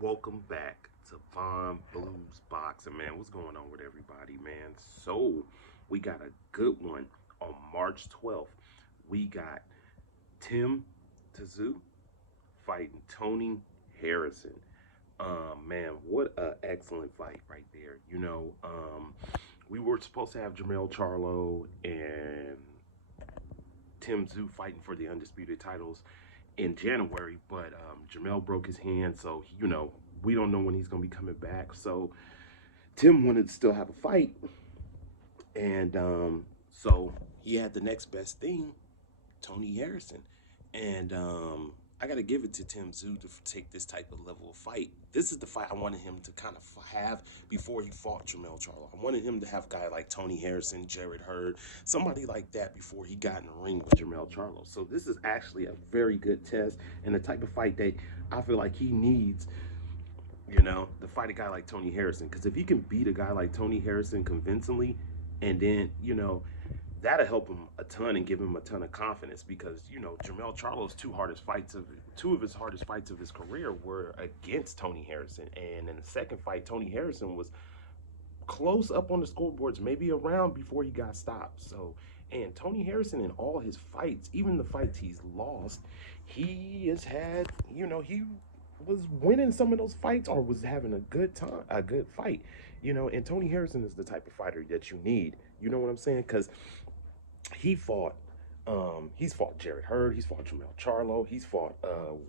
Welcome back to Von Blues Boxing, man. What's going on with everybody, man? So, we got a good one on March 12th. We got Tim Tszyu fighting Tony Harrison. Man, what a excellent fight right there. We were supposed to have Jamel Charlo and Tim Tszyu fighting for the undisputed titles in January, but Jamel broke his hand, so we don't know when he's gonna be coming back. So Tim wanted to still have a fight, and so he had the next best thing, Tony Harrison, and I got to give it to Tim Tszyu to take this type of level of fight. This is the fight I wanted him to kind of have before he fought Jamel Charlo. I wanted him to have a guy like Tony Harrison, Jared Hurd, somebody like that before he got in the ring with Jamel Charlo. So this is actually a very good test and the type of fight that I feel like he needs, to fight a guy like Tony Harrison. Because if he can beat a guy like Tony Harrison convincingly, and then, that'll help him a ton and give him a ton of confidence because Jamel Charlo's two of his hardest fights of his career were against Tony Harrison, and in the second fight, Tony Harrison was close up on the scoreboards, maybe a round before he got stopped. So, and Tony Harrison in all his fights, even the fights he's lost, he has had, he was winning some of those fights or was having a good time, a good fight, and Tony Harrison is the type of fighter that you need. You know what I'm saying? Because he fought he's fought Jared Hurd, he's fought Jamel Charlo, he's fought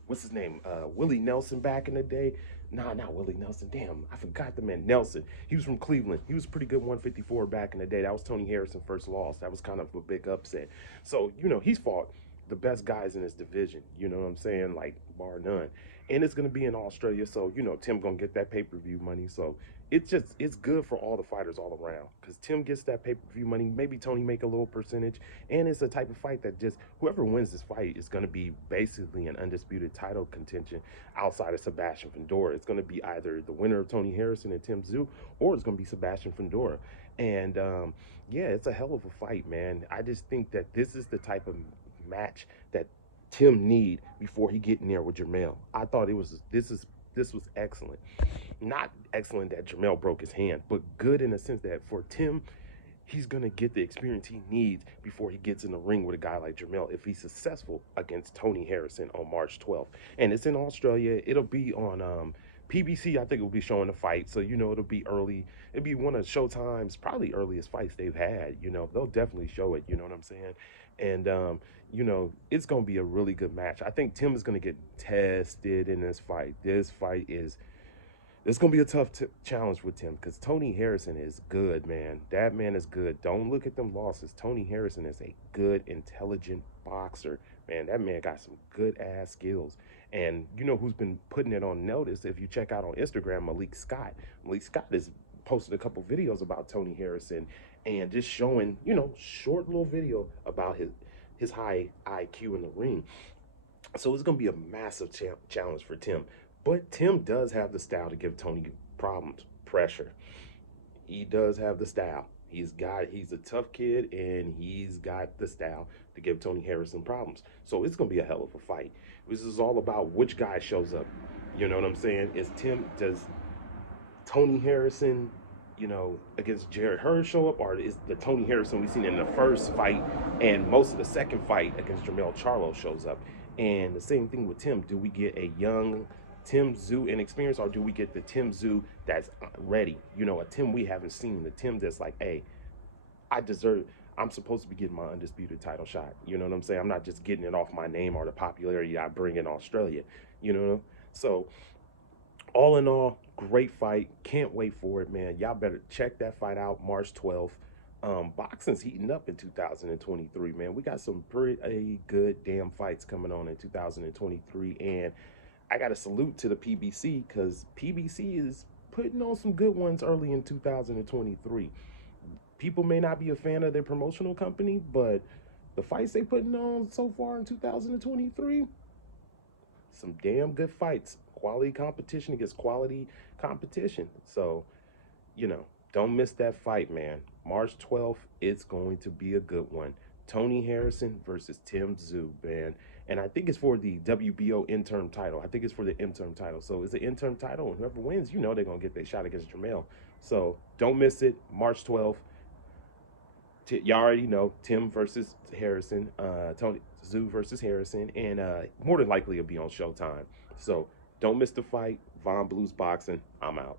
what's his name? Willie Nelson back in the day. Nah, not Willie Nelson. Damn, I forgot the man. Nelson. He was from Cleveland. He was pretty good 154 back in the day. That was Tony Harrison's first loss. That was kind of a big upset. So, he's fought the best guys in his division. You know what I'm saying? Like, bar none. And it's gonna be in Australia, so Tim gonna get that pay-per-view money. So it's good for all the fighters all around because Tim gets that pay-per-view money. Maybe Tony make a little percentage, and it's a type of fight that just whoever wins this fight is going to be basically an undisputed title contention outside of Sebastian Fundora. It's going to be either the winner of Tony Harrison and Tim Tszyu, or it's going to be Sebastian Fundora. And yeah, it's a hell of a fight, man. I just think that this is the type of match that Tim need before he get in there with Jamel. I thought this was excellent. Not excellent that Jamel broke his hand, but good in the sense that for Tim, he's going to get the experience he needs before he gets in the ring with a guy like Jamel if he's successful against Tony Harrison on March 12th. And it's in Australia. It'll be on PBC. I think it'll be showing the fight. So, it'll be early. It'll be one of Showtime's probably earliest fights they've had. They'll definitely show it. You know what I'm saying? And, it's going to be a really good match. I think Tim is going to get tested in this fight. This fight is it's gonna be a tough challenge with him because Tony Harrison is good, man. That man is good. Don't look at them losses. Tony Harrison is a good, intelligent boxer, man. That man got some good ass skills. And you know who's been putting it on notice? If you check out on Instagram, Malik Scott. Malik Scott has posted a couple videos about Tony Harrison and just showing, short little video about his high IQ in the ring. So it's going to be a massive challenge for Tim. But Tim does have the style to give Tony problems, pressure. He does have the style. He's a tough kid and he's got the style to give Tony Harrison problems. So it's gonna be a hell of a fight. This is all about which guy shows up. You know what I'm saying? Does Tony Harrison, against Jared Hurd show up, or is the Tony Harrison we've seen in the first fight and most of the second fight against Jamel Charlo shows up? And the same thing with Tim. Do we get a young Tim Tszyu inexperienced, or do we get the Tim Tszyu that's ready? A Tim we haven't seen, the Tim that's like, hey, I deserve. I'm supposed to be getting my undisputed title shot. You know what I'm saying? I'm not just getting it off my name or the popularity I bring in Australia. So all in all, great fight. Can't wait for it, man. Y'all better check that fight out March 12th. Boxing's heating up in 2023, man. We got some pretty good damn fights coming on in 2023, and I got to salute to the PBC because PBC is putting on some good ones early in 2023. People may not be a fan of their promotional company, but the fights they putting on so far in 2023, some damn good fights. Quality competition against quality competition. So, don't miss that fight, man. March 12th, it's going to be a good one. Tony Harrison versus Tim Tszyu, man. and I think it's for the WBO interim title. I think it's for the interim title. So it's an interim title, and whoever wins, you know they're gonna get their shot against Jamel. So don't miss it, March 12th. Y'all already know Tim versus Harrison, Tszyu versus Harrison, and more than likely it'll be on Showtime. So don't miss the fight. Von Blues Boxing. I'm out.